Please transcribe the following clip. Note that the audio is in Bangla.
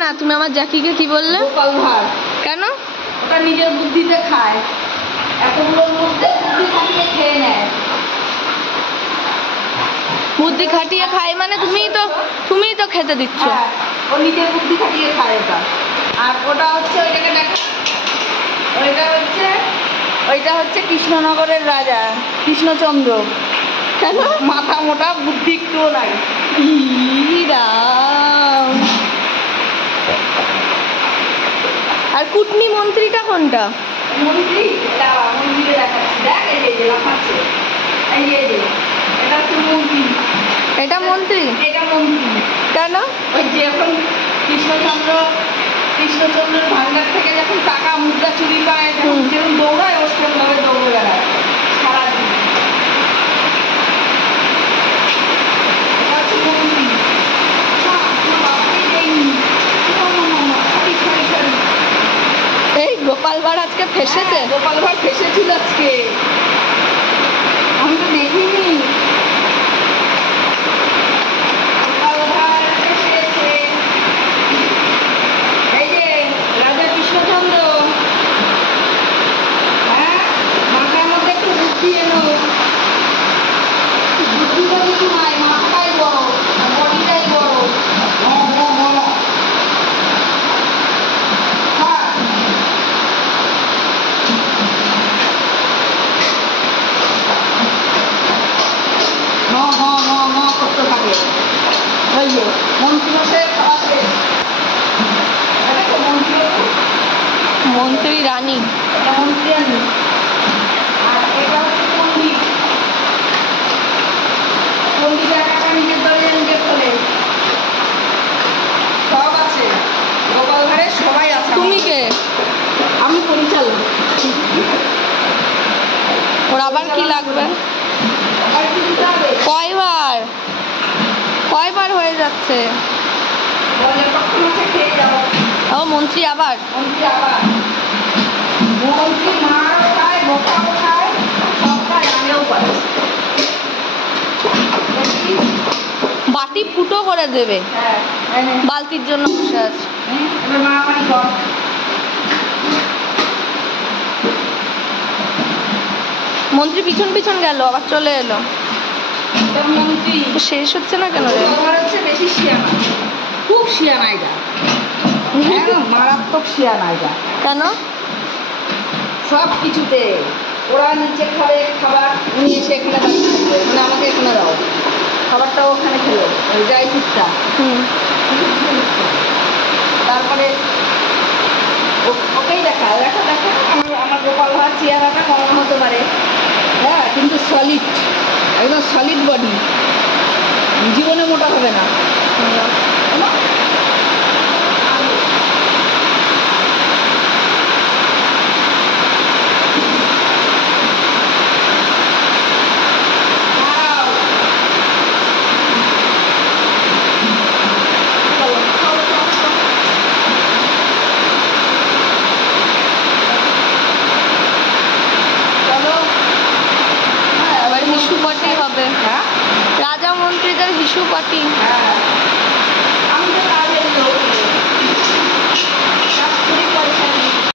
না, তুমি আমার জ্যাকিকে কি বললে? গোপাল ভাঁড়। কেন? ওটা নিজের বুদ্ধিতে খায়, এতগুলোর মধ্যে বুদ্ধি খাটিয়ে খেয়ে নেয়। বুদ্ধি খাটিয়ে খায় মানে তুমিই তো খেতে দিচ্ছ। হ্যাঁ, ও নিজের বুদ্ধি খাটিয়ে খায় ওটা। আর ওটা হচ্ছে ওইটাকে দেখা, ওইটা হচ্ছে কৃষ্ণনগরের রাজা কৃষ্ণচন্দ্র। কেন? মাথা মোটা, বুদ্ধি একটুও নাই। রাম। আর কুটনি মন্ত্রীটা কোনটা? মন্ত্রী, দাঁড়া মন্ত্রীকে দেখাচ্ছি। দেখ এই যে লাফাচ্ছে, এই যে এটা হচ্ছে মন্ত্রী। এটা মন্ত্রী? এটা মন্ত্রী। কেন? ওই যে এখন কৃষ্ণচন্দ্রের ভান্ডার থেকে যখন টাকা মুদ্রা চুরি পায়, যেরকম দৌড়ায় ওর সেরকমভাবে দৌড়ে বেড়ায় সারাদিন। এটা হচ্ছে মন্ত্রী। এই গোপাল ভাঁড় আজকে ফেসেছে? গোপাল ভাঁড় ফেসেছিল আজকে, আমি তো দেখিনি। গোপাল ভাঁড় ফেসেছে। এই যে রাজা কৃষ্ণচন্দ্র, হ্যাঁ, মাথার মধ্যে একটু বুদ্ধি এনো। বুদ্ধি তো কিছু নাই, মাথাটাই বড়, বডিটাই বড়। করতে থাকে। ওই যে মন্ত্রী মশাই খাওয়াচ্ছে, মন্ত্রী রানী। এটা মন্ত্রী রানী। আর এটা হচ্ছে পণ্ডিত। পণ্ডিত একা নিজের দরজা নিজে খোলে, সব আছে গোপাল ভাঁড়ের, সবাই আছে। তুমি কে? আমি পরিচালক। ওর আবার কি লাগবে? আর কি দিতে হবে? কয়বার হয়ে যাচ্ছে? দলের পক্ষ মাসে খেয়ে যাবো। ও মন্ত্রী আবার? মন্ত্রী আবার, মন্ত্রী মারও খায়, বোকাও খায়, সব খায়, আমিও পাই। বাটি ফুটো করে দেবে। হ্যাঁ, বালতির জন্য বসে আছে। এবার মারামারি কর। মন্ত্রী পিছন পিছন গেল, আবার চলে এলো। মন্ত্রী শেষ হচ্ছে না কেন রে? আমার হচ্ছে বেশি শিয়ানা, খুব শিয়ানা এটা, একদম মারাত্মক শিয়ানা এটা। কেন? সব কিছুতে ওরা নিচে খাবে খাবার, উনি এসে এখানে দাঁড়িয়ে থাকবে, মানে আমাকে এখানে দাও, খাবারটা ওখানে খেলো, যাই ঠিকটা। তারপরে ওকেই দেখা দেখা দেখা আমার গোপাল ভাঁড় চেহারাটা কমন হতে পারে, হ্যাঁ, কিন্তু সলিড, একদম সলিড বডি, জীবনে মোটা হবে না। এবার হিসু পার্টি হবে। হ্যাঁ, রাজা মন্ত্রীদের হিসু পার্টি। হ্যাঁ।